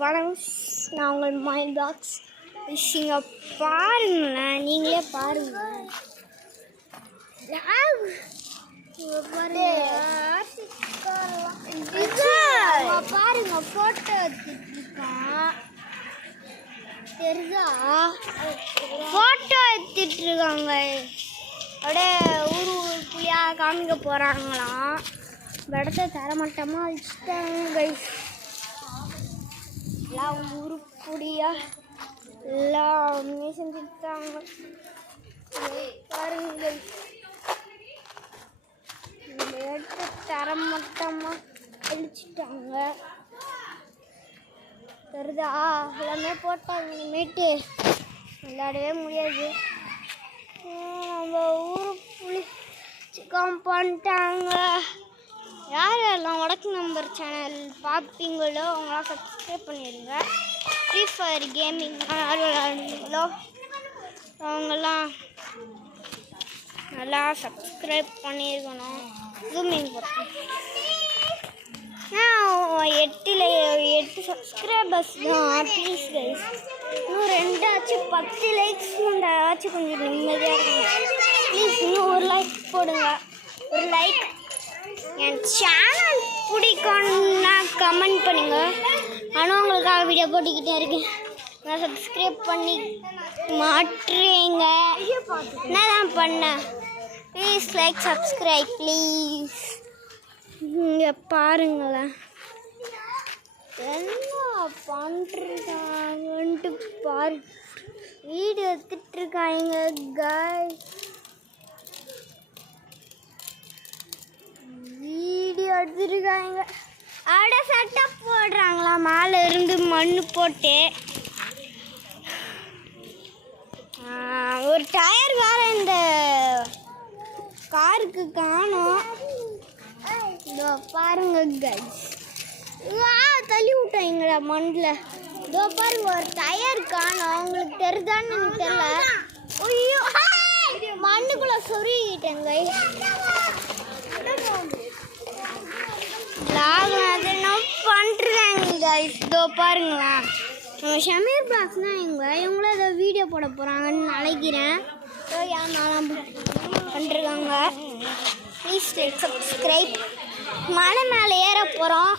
வணக்கம், நான் உங்கள் மைண்ட் பாக்ஸ் விஷயங்க. பாருங்களேன், நீங்களே பாருங்க. பாருங்க, போட்டோ எடுத்துட்டுருக்கான். தெரியுதா? போட்டோ எடுத்துட்டு இருக்காங்க. அப்படியே ஊர் புள்ளியாக காமிக்க போகிறாங்களாம். இடத்த தரமட்டமாக வச்சுட்டாங்க. எல்லாம் உருப்படியாக எல்லாமே செஞ்சுட்டாங்க. பாருங்கள், இந்த இடத்த தரமட்டமாக அழிச்சிட்டாங்க. தெரியுதா? எல்லாமே போட்டாங்க. இனிமேட்டு விளையாடவே முடியாது. நம்ம ஊர் புள்ளி சிக்கம் பண்ணிட்டாங்க. யார் யாரெல்லாம் வடக்கு நம்பர் சேனல் பார்ப்பீங்களோ அவங்களாம் சப்ஸ்கிரைப் பண்ணிடுங்க. ஃப்ரீ ஃபயர் கேமிங் யார் விளையாடுங்களோ அவங்கெல்லாம் நல்லா சப்ஸ்கிரைப் பண்ணியிருக்கணும். ஜூமிங் போட்டேன். 8 சப்ஸ்கிரைபர்ஸ் தான். ப்ளீஸ் கைஸ், இன்னும் 10 லைக்ஸ் வந்தாச்சும் கொஞ்சம் நிம்மதியாக இருக்கும். ப்ளீஸ் இன்னும் ஒரு லைக் போடுங்க. ஒரு லைக். என் சேனல் பிடிக்கும்னா கமெண்ட் பண்ணுங்க. ஆனால் உங்களுக்காக வீடியோ போட்டுக்கிட்டே இருக்கேன். நான் சப்ஸ்கிரைப் பண்ணி மாட்டுறீங்க. என்ன தான் பண்ணேன்? Please like subscribe please. இங்கே பாருங்களேன் என்ன பண்ணுறாங்கன்ட்டு பாரு. Video எடுத்துட்ருக்காங்க guys. வீடியோ எடுத்துருக்காங்க. அப்படியே செட்டப் போடுறாங்களா மேலே இருந்து மண் போட்டு. ஒரு டயர் வேற இந்த காருக்கு காணோம். இதோ பாருங்க கைஸ். தள்ளி விட்டாங்களா மண்ணில். இதோ பாருங்க, ஒரு டயர் காணோம். உங்களுக்கு தெரியுதான்னு எனக்கு தெரியல. ஐயோ, மண்ணுக்குள்ள சொருகிட்டேங்க. என்ன பண்ணுறாங்க கைஸ்? இதோ பாருங்களேன், ஷமீர் பாக்ஸ்னா இவங்களும் ஏதோ வீடியோ போட போகிறாங்கன்னு நினைக்கிறேன். யாரெல்லாம் பண்ணிருக்காங்க. Please like subscribe. மலை மேலே ஏற போகிறோம்.